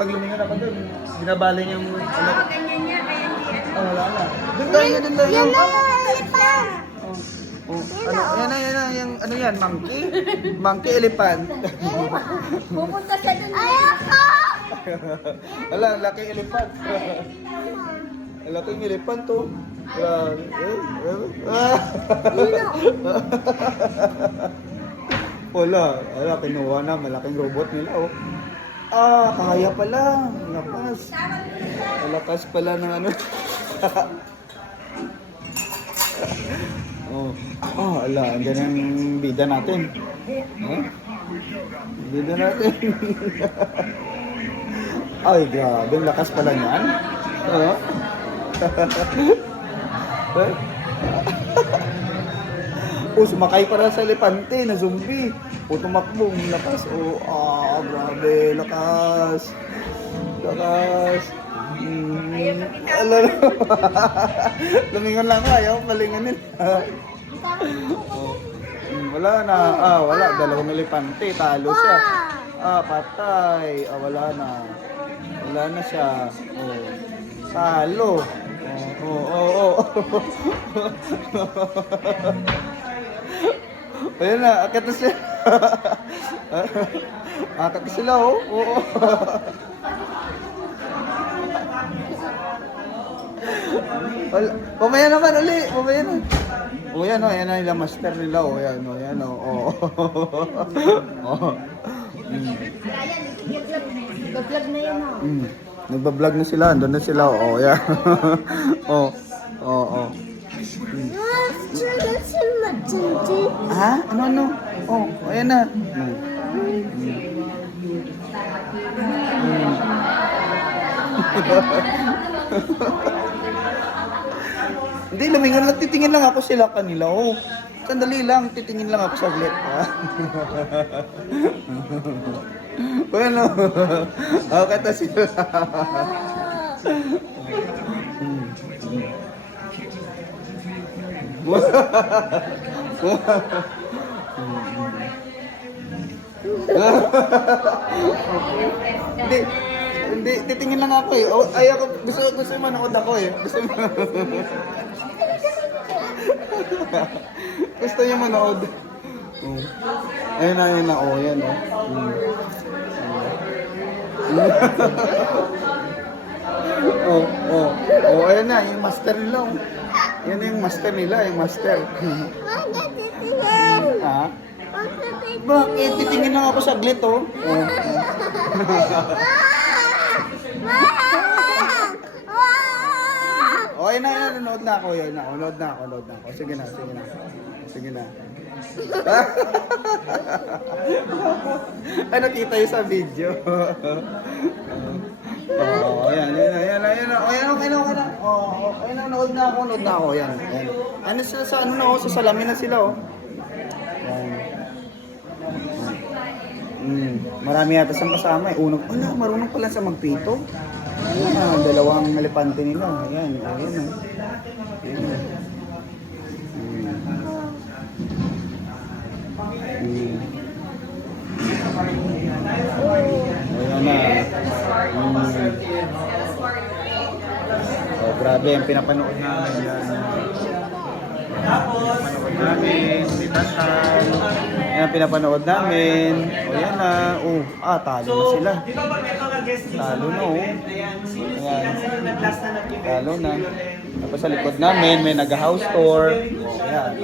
pag lumingon ako doon, binabali niya yung ano. Ganyan niya, kaya hindi ano. Oh, wala na. Doon tayo, doon tayo. Yan na yung elephant. Oh, ano, yan na, yung, ano yan, monkey? Monkey, elephant. Pupunta siya dun. Ayoko! Wala, laki elephant. Laking elephant to. Wala, kinuha na, malaking robot nila, oh. Ah, kaya pala. Lakas. Lakas pala ng ano. Ala, andyan ang bida natin. Huh? Bida natin. Ay, grabe, ang lakas pala niyan. Sumakay para sa elepante na zombie. Tumakbo, lakas. Grabe, lakas. Lakas. Ala na. Lumingon lang ako, ayaw palinganin. Wala na. Wala. Dalawang elepante. Talo siya. Patay. Wala na. Wala na siya. Talo. Ayan na. Akit na siya. Akit na sila, oh. Mamaya naman uli. Mamaya na. Yan o, yan na yung master nila o. Yan o, yan o. Nag-vlog na yun o. Nagbablog na sila, andun na sila o. Yan. Ha? Ano? Ayan na. Hindi, lumingon lang, titingin lang ako sila kanila. Sandali lang, titingin lang ako saglit. Bueno, kata sila. Hindi, titingin lang ako eh. Ayoko, gusto yung manood ako eh. Gusto niya manood. Ayun na. Yan o. Ayun na, yung master nila. Yan na yung master nila, yung master. Ha? Bakit? Titingin lang ako saglit, oh. Ayun na, nanood na ako. Nanood na ako. Sige na. Ay, nakita yun sa video. Ayan. Ayun, nanood na ako. Ayan. Ano sila sa sa salamin na sila, oh. Marami yata siyang kasama, eh. Marunong pala sa magpito. Ayan, dalawang elepante nila. Ayan. Ayan na. Grabe, ang pinapanood namin yan. Pinapanood namin. Ayan na. Talo na sila. Talo na, Ayan. Talo na. Tapos sa likod namin, may nag-house tour. Ayan.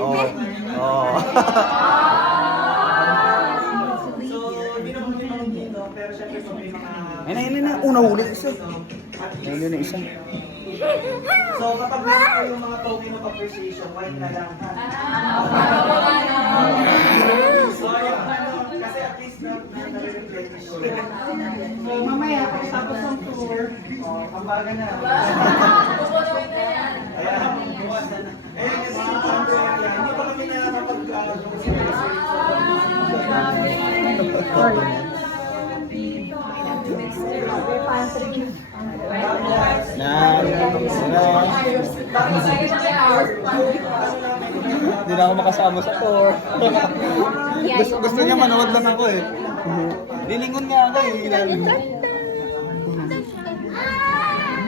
Ayun na. Nahuli isa. Nahuli na isa. So, kapag meron po yung mga token of appreciation, white na lang. Kasi at least na-replenish. So, mamaya, tapos ng tour, kambaga na. Ayan, buwasan na. Kasi yung tour, hindi pa kami Hindi na ako makasama sa tour. gusto niya manood lang ako eh. Lilingon nga ako eh.